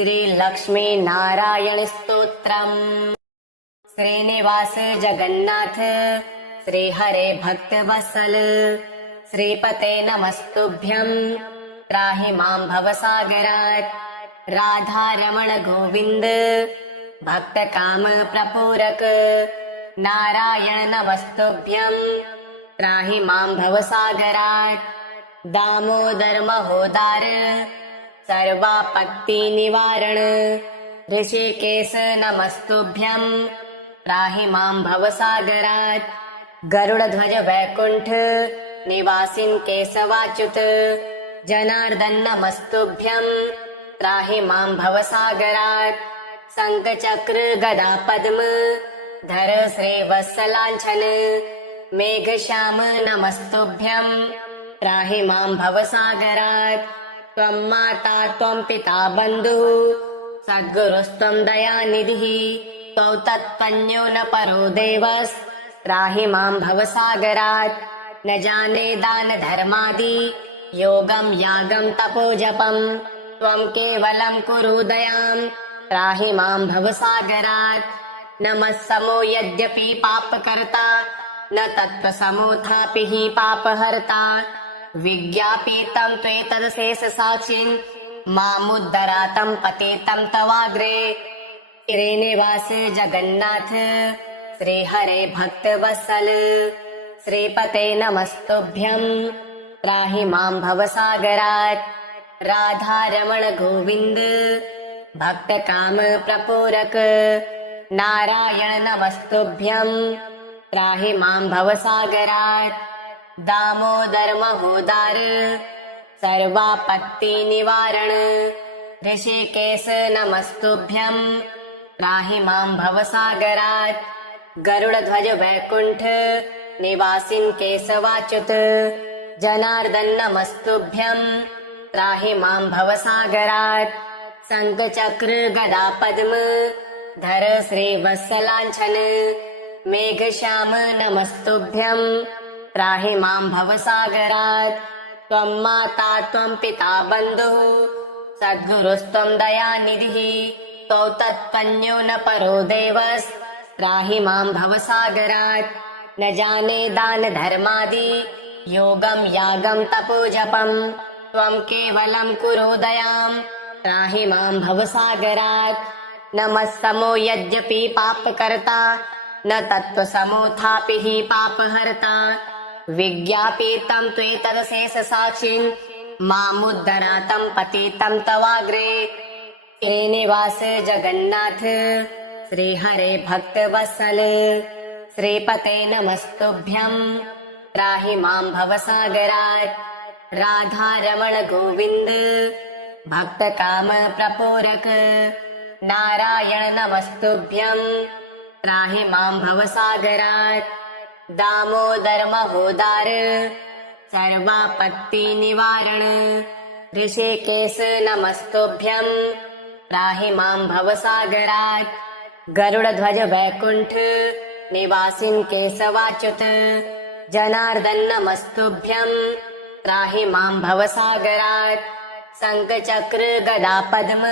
श्रीलक्ष्मी नारायण स्तोत्रम्। श्रीनिवास जगन्नाथ श्रीहरे भक्तवत्सल श्रीपते नमस्तुभ्यम्। त्राहि मां भवसागरात्। राधारमण गोविन्द भक्तकाम प्रपूरक नारायण नमस्तुभ्यम्। त्राहि मां भवसागरात्। दामोदर महोदार सर्वापत्ति निवारण ऋषिकेश नमस्तुभ्यम्। त्राहि मां भवसागरात्। गरुडध्वज वैकुंठ निवासिन् केशवाच्युत जनार्दन नमस्तुभ्यम्। त्राहि मां भवसागरात्। शंखचक्र गदा पद्म धर श्रीवत्सलाञ्छन मेघश्याम नमस्तुभ्यम्। त्राहि मां भवसागरात्। त्वं माता त्वं पिता बन्धुः सद्गुरुस्त्वं दयानिधिः त्वौ तत्त्वन्यो न परो देवस्। त्राहि मां भवसागरात्। न जाने दान धर्मादि योगं यागं तपो जपं त्वं केवलं कुरु दयां। त्राहि मां भवसागरात्। नमस्समो यद्यपि पापकर्ता न तत्त्वसमोऽथापि हि पापहर्ता। विज्ञापितं त्वेतदशेष साक्षिन् मामुद्धरातं पतितं तवाग्रे। श्रीनिवास जगन्नाथ श्रीहरे भक्तवत्सल श्रीपते नमस्तुभ्यम्। त्राहि मां भवसागरात्। राधारमण गोविन्द भक्तकाम प्रपूरक नारायण नमस्तुभ्यम्। त्राहि मां भवसागरात्। दामोदर महोदार सर्वापत्ति निवारण ऋषिकेश नमस्तुभ्यम्। त्राहि मां भवसागरात्। गरुडध्वज वैकुंठ निवासिन् केशवाच्युत जनार्दन नमस्तुभ्यम्। त्राहि मां भवसागरात्। शंखचक्र गदा पद्म धर श्रीवत्सलाञ्छन मेघश्याम नमस्तुभ्यम्। त्राहि मां भवसागरात्। त्वं माता त्वं पिता बन्धुः सद्गुरुस्त्वं दयानिधिः त्वौ तत्त्वन्यो न परो देवस्। त्राहि मां भवसागरात्। न जाने दान धर्मादि योगं यागं तपो जपं त्वं केवलं कुरु दयां। त्राहि मां भवसागरात्। नमस्समो यद्यपि पापकर्ता न तत्त्वसमोऽथापि हि पापहर्ता। विज्ञापितं त्वेतदशेष साक्षिन् मामुद्धरातं पतितं तवाग्रे। श्रीनिवास जगन्नाथ श्रीहरे भक्तवत्सल श्रीपते नमस्तुभ्यम्। त्राहि मां भवसागरात्। राधारमण गोविन्द भक्तकाम प्रपूरक नारायण नमस्तुभ्यम्। त्राहि मां भवसागरात्। दामोदर महोदार सर्वापत्ति निवारण ऋषिकेश नमस्तुभ्यम्। त्राहि मां भवसागरात्। गरुडध्वज वैकुंठ निवासिन् केशवाच्युत जनार्दन नमस्तुभ्यम्। त्राहि मां भवसागरात्। शंखचक्र गदा पद्म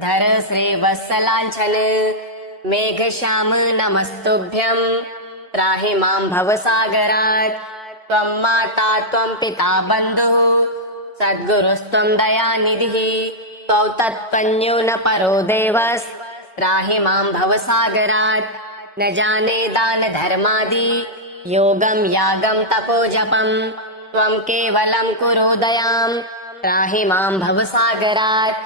धर श्रीवत्सलाञ्छन मेघश्याम नमस्तुभ्यम्। त्राहि मां भवसागरात्। त्वं माता त्वं पिता बन्धुः सद्गुरुस्त्वं दयानिधिः त्वौ तत्त्वन्यो न परो देवस्। त्राहि मां भवसागरात्। न जाने दान धर्मादि योगं यागं तपो जपं त्वं केवलं कुरु दयां। त्राहि मां भवसागरात्।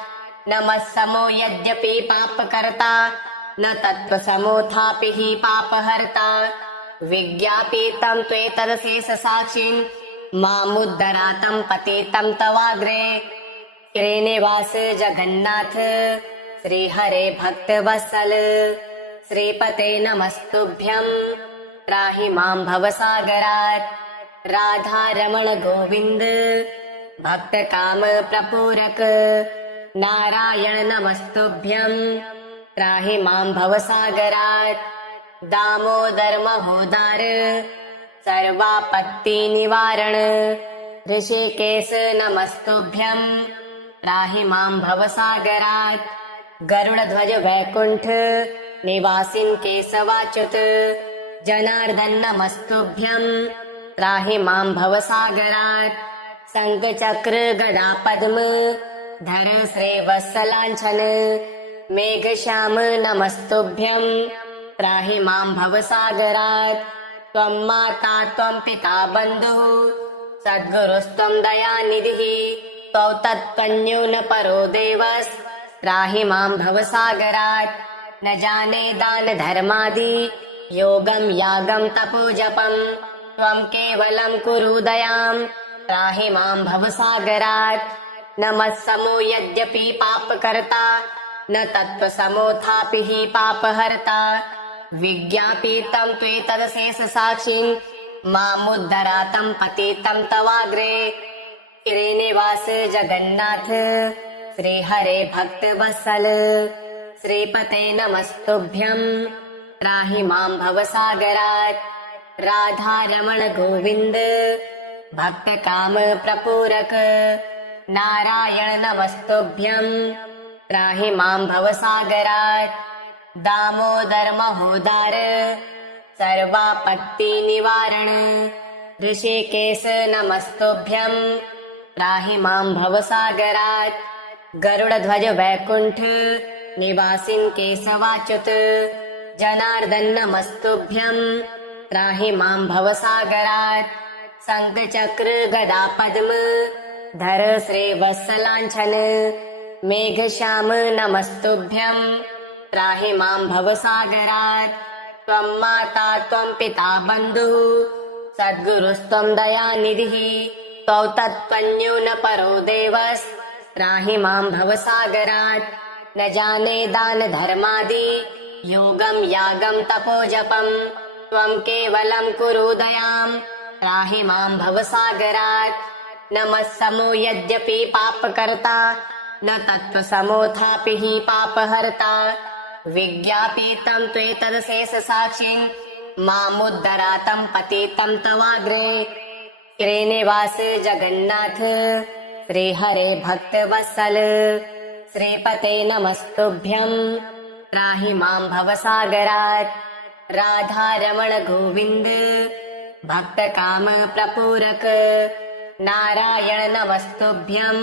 नमस्समो यद्यपि पापकर्ता न तत्त्वसमोऽथापि हि पापहर्ता। विज्ञापितं त्वेतदशेष साक्षिन् मामुद्धरातं पतितं तवाग्रे। श्रीनिवास जगन्नाथ श्रीहरे भक्तवत्सल श्रीपते नमस्तुभ्यम्। त्राहि मां भवसागरात्। राधारमण गोविन्द भक्तकाम प्रपूरक नारायण नमस्तुभ्यम्। त्राहि मां भवसागरात्। दामोदर महोदार सर्वापत्ति निवारण ऋषिकेश नमस्तुभ्यम्। त्राहि मां भवसागरात्। गरुडध्वज वैकुण्ठ निवासिन् केशवाच्युत जनार्दन नमस्तुभ्यं त्राहि मां भवसागरात्। शङ्खचक्र गदा पद्म धर श्रीवत्सलाञ्छन मेघश्याम नमस्तुभ्यं त्राहि मां भवसागरात्। त्वं माता त्वं पिता बन्धुः सद्गुरुस्त्वं दयानिधिः त्वौ तत्त्वन्यो न परो देवस् त्राहि मां भवसागरात्। न जाने दान धर्मादि योगं यागं तपो जपं त्वं केवलं कुरु दयां त्राहि मां भवसागरात्। न मत्समो यद्यपि पापकर्ता न तत्त्वसमोऽथापि हि पापहर्ता विज्ञापितं त्वेतदशेषसाक्षिन् मामुद्धरातं पतितं तवाग्रे। श्रीनिवास जगन्नाथ श्रीहरे भक्तवत्सल श्रीपते नमस्तुभ्यं त्राहि मां भवसागरात्। राधारमण गोविन्द भक्तकाम प्रपूरक नारायण नमस्तुभ्यं त्राहि मां भवसागरात्। दामोदर महोदार सर्वापत्ति निवारण ऋषिकेश नमस्तुभ्यं त्राहि मां भवसागरात्। गरुडध्वज वैकुण्ठ निवासिन् केशवाच्युत जनार्दन नमस्तुभ्यं त्राहि मां भवसागरात्। शङ्खचक्र गदा पद्म धर श्रीवत्सलाञ्छन मेघश्याम नमस्तुभ्यं त्राहि मां भवसागरात्। त्वं माता त्वं पिता बन्धुः सद्गुरुस्त्वं दयानिधिः त्वौ तत्त्वन्यो न परो देवस् त्राहि मां भवसागरात्। न जाने दान धर्मादि योगं यागं तपो जपं त्वं केवलं कुरु दयां त्राहि मां भवसागरात्। न मत्समो यद्यपि पापकर्ता न तत्त्वसमोऽथापि हि पापहर्ता विज्ञापितं त्वेतदशेषसाक्षिन् मामुद्धरातं पतितं तवाग्रे। श्रीनिवास जगन्नाथ श्रीहरे भक्तवत्सल श्रीपते नमस्तुभ्यं त्राहि मां भवसागरात्। राधारमण गोविन्द भक्तकाम प्रपूरक नारायण नमस्तुभ्यं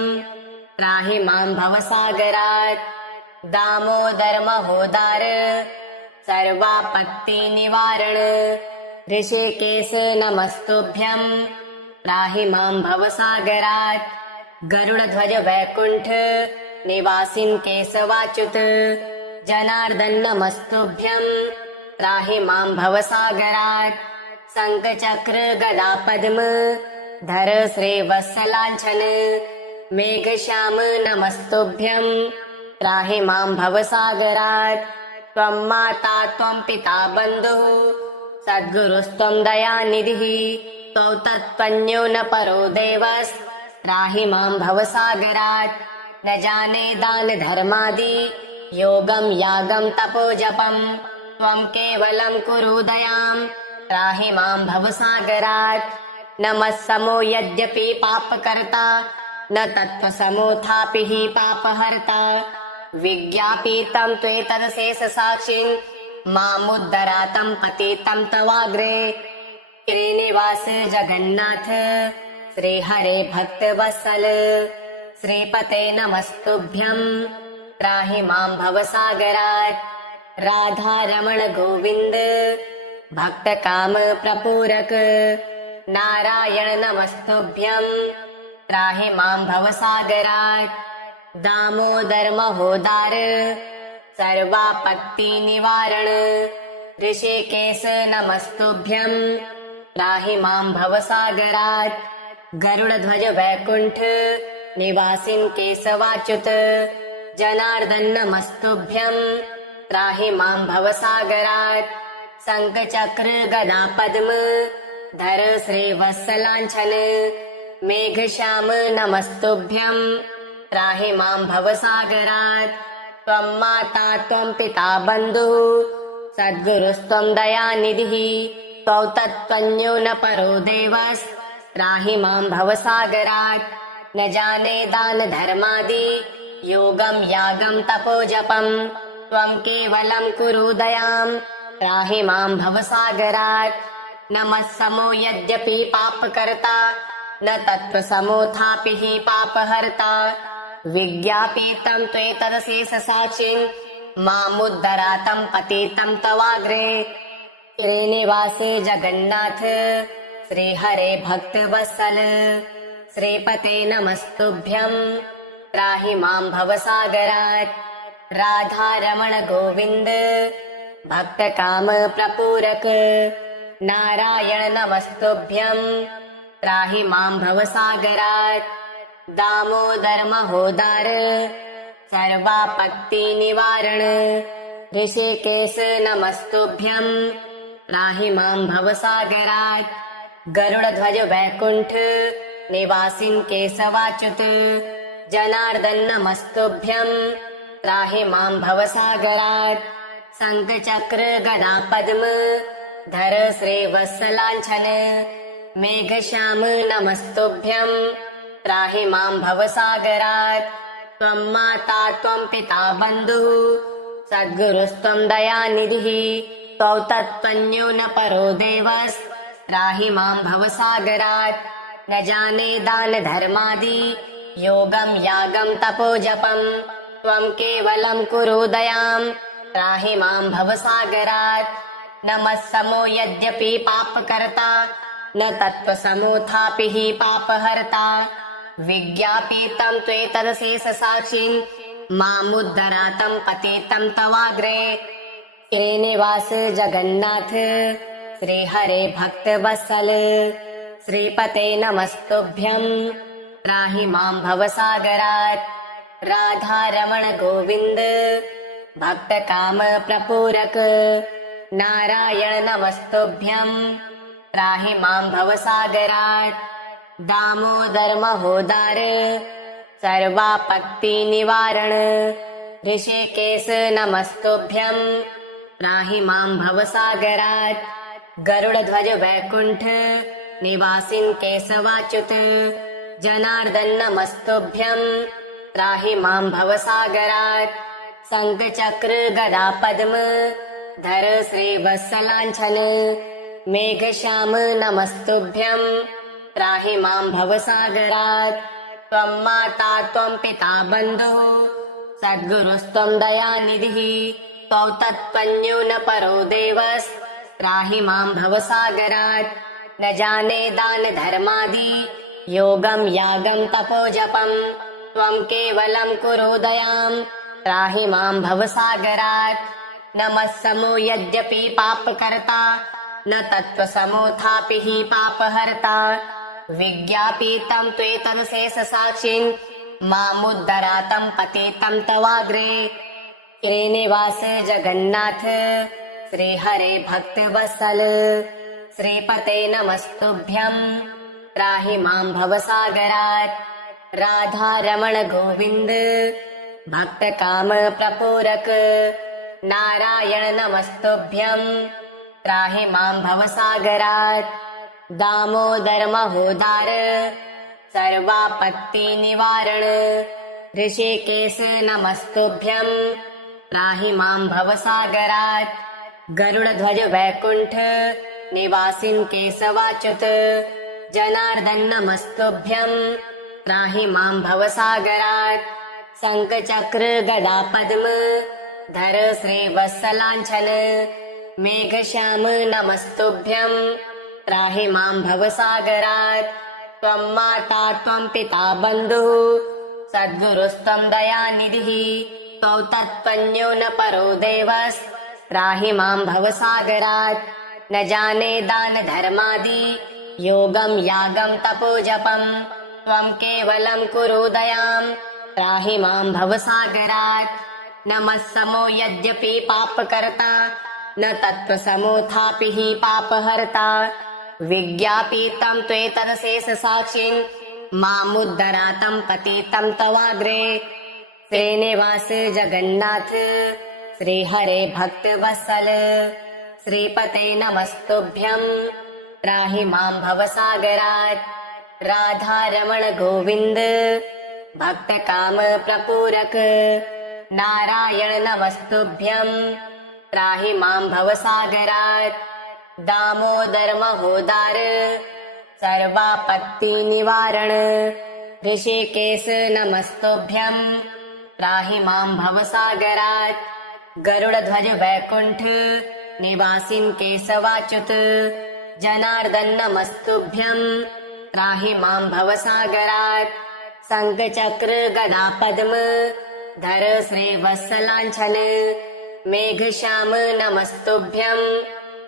त्राहि मां भवसागरात्। दामोदर महोदार सर्वापत्ति निवारण ऋषिकेश नमस्तुभ्यं त्राहि मां भवसागरात्। गरुडध्वज वैकुण्ठ निवासिन् केशवाच्युत जनार्दन नमस्तुभ्यं त्राहि मां भवसागरात्। शङ्खचक्र गदा पद्म धर श्रीवत्सलाञ्छन मेघश्याम नमस्तुभ्यं त्राहि मां भवसागरात्। त्वं माता त्वं पिता बन्धुः सद्गुरुस्त्वं दयानिधिः त्वौ तत्त्वन्यो न परो देवस् त्राहि मां भवसागरात्। न जाने दान धर्मादि योगं यागं तपो जपं त्वं केवलं कुरु दयां त्राहि मां भवसागरात्। न मत्समो यद्यपि पापकर्ता न तत्त्वसमोऽथापि हि पापहर्ता विज्ञापितं त्वेतदशेषसाक्षिन् मामुद्धरातं पतितं तवाग्रे। श्रीनिवास जगन्नाथ श्रीहरे भक्तवत्सल श्रीपते नमस्तुभ्यं त्राहि मां भवसागरात्। राधारमण गोविन्द भक्तकाम प्रपूरक नारायण नमस्तुभ्यं त्राहि मां भवसागरात्। दामोदर महोदार सर्वापत्ति निवारण ऋषिकेश नमस्तुभ्यं त्राहि मां भवसागरात्। गरुडध्वज वैकुण्ठ निवासिन् केशवाच्युत जनार्दन नमस्तुभ्यं त्राहि मां भवसागरात्। शङ्खचक्र गदा पद्म धर श्रीवत्सलाञ्छन मेघश्याम नमस्तुभ्यं त्राहि मां भवसागरात्। त्वं माता त्वं पिता बन्धुः सद्गुरुस्त्वं दयानिधिः त्वौ तत्त्वन्यो न परो देवस् त्राहि मां भवसागरात्। न जाने दान धर्मादि योगं यागं तपो जपं त्वं केवलं कुरु दयां त्राहि मां भवसागरात् नमः समो यद्यपि पापकर्ता न तत्त्वसमोऽथापि हि पापहर्ता विज्ञापितं त्वेतदशेषसाक्षिन् मामुद्धरातं पतितं तवाग्रे श्रीनिवासे जगन्नाथ श्रीहरे भक्तवत्सल श्रीपते नमस्तुभ्यं त्राहि मां भवसागरात् राधारमण गोविन्द भक्तकाम प्रपूरक नारायण नमस्तुभ्यं त्राहि मां भवसागरात् दामोदर महोदार सर्वापत्ति निवारण ऋषिकेश नमस्तुभ्यं त्राहि मां भवसागरात् गरुडध्वज वैकुंठ निवासिन् केशवाच्युत जनार्दन नमस्तुभ्यं त्राहि मां भवसागरात् शंखचक्र गदा पद्म धर श्रीवत्सलाञ्छन मेघश्याम नमस्तुभ्यं त्राहि मां भवसागरात् त्वं माता त्वं पिता बन्धुः सद्गुरुस्त्वं दयानिधिः त्वौ तत्त्वन्यो न परो देवस् त्राहि मां भवसागरात् न जाने दान धर्मादि योगं यागं तपो जपं त्वं केवलं कुरु दयां त्राहि मां भवसागरात् नमः समो यद्यपि पापकर्ता न तत्त्वसमोऽथापि हि पापहर्ता विज्ञापितं त्वेतदशेषसाक्षिन् मामुद्धरातं पतितं तवाग्रे श्रीनिवास जगन्नाथ श्रीहरे भक्तवत्सल श्रीपते नमस्तुभ्यं त्राहि मां भवसागरात् राधारमण गोविन्द भक्तकाम प्रपूरक नारायण नमस्तुभ्यं त्राहि मां भवसागरात् दामोदर महोदार सर्वापत्ति निवारण ऋषिकेश नमस्तुभ्यं त्राहि मां भवसागरात् गरुडध्वज वैकुंठ निवासिन् केशवाच्युत जनार्दन नमस्तुभ्यं त्राहि मां भवसागरात् शंखचक्र गदा पद्म धर श्रीवत्सलाञ्छन मेघश्याम नमस्तुभ्यं त्राहि मां भवसागरात् त्वं माता त्वं पिता बन्धुः सद्गुरुस्त्वं दयानिधिः त्वौ तत्त्वन्यो न परो देवस् त्राहि मां भवसागरात् न जाने दान धर्मादि योगं यागं तपो जपं त्वं केवलं कुरु दयां त्राहि मां भवसागरात् नमः समो यद्यपि पापकर्ता न तत्त्वसमोऽथापि हि पापहर्ता विज्ञापितं त्वेतदशेषसाक्षिन् मामुद्धरातं पतितं तवाग्रे श्रीनिवास जगन्नाथ श्रीहरे भक्तवत्सल श्रीपते नमस्तुभ्यं त्राहि मां भवसागरात् राधारमण गोविन्द भक्तकाम प्रपूरक नारायण नमस्तुभ्यं त्राहि मां भवसागरात् दामोदर महोदार सर्वापत्ति निवारण ऋषिकेश नमस्तुभ्यं त्राहि मां भवसागरात् गरुडध्वज वैकुंठ निवासिन् केशवाच्युत जनार्दन नमस्तुभ्यं त्राहि मां भवसागरात् शंखचक्र गदा पद्म धर श्रीवत्सलाञ्छन मेघश्याम नमस्तुभ्यं त्राहि मां भवसागरात् त्वं माता त्वं पिता बन्धुः सद्गुरुस्त्वं दयानिधिः त्वौ तत्त्वन्यो न परो देवस् त्राहि मां भवसागरात् न जाने दान धर्मादि योगं यागं तपो जपं त्वं केवलं कुरु दयां त्राहि मां भवसागरात् नमः समो यद्यपि पापकर्ता न तत्त्वसमोऽथापि हि पापहर्ता विज्ञापितं त्वेतदशेषसाक्षिन् मामुद्धरातं पतितं तवाग्रे श्रीनिवास जगन्नाथ श्रीहरे भक्तवत्सल श्रीपते नमस्तुभ्यं त्राहि मां भवसागरात् राधा रमण गोविंद भक्त काम प्रपूरक नारायण नमस्तुभ्यं त्राहि मां भवसागरात् दामोदर महोदार सर्वापत्ति निवारण ऋषिकेश नमस्तुभ्यं त्राहि मां भवसागरात् गरुड़ध्वज वैकुंठ निवासिन् केशवाच्युत जनार्दन नमस्तुभ्यं त्राहि मां भवसागरात् शंखचक्र गदा पद्म धर श्रीवत्सलाञ्छन मेघश्याम नमस्तुभ्यं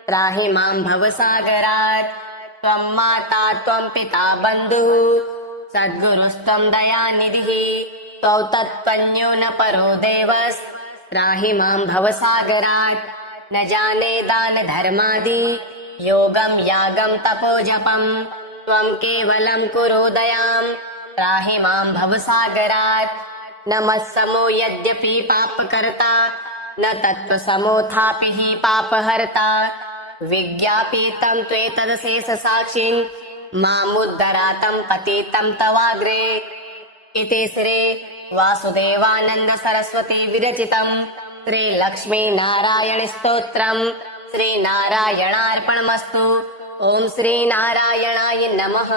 त्राहि मां भवसागरात् त्वं माता त्वं पिता बन्धुः सद्गुरुस्त्वं दयानिधिः त्वौ तत्त्वन्यो न परो देवस् त्राहि मां भवसागरात् न जाने दान धर्मादि योगं यागं तपो जपं त्वं केवलं कुरु दयां त्राहि मां भवसागरात् नमस्समो यद्यपि पापकर्ता न तत्त्वसमोऽथापि हि पापहर्ता विज्ञापितं त्वेतदशेषसाक्षिन् मामुद्धरातं पतितं तवाग्रे इति श्री वासुदेवानन्द सरस्वती विरचितं श्री लक्ष्मी नारायण स्तोत्रम् श्री नारायणार्पणमस्तु। ओम श्री नारायणाय नमः।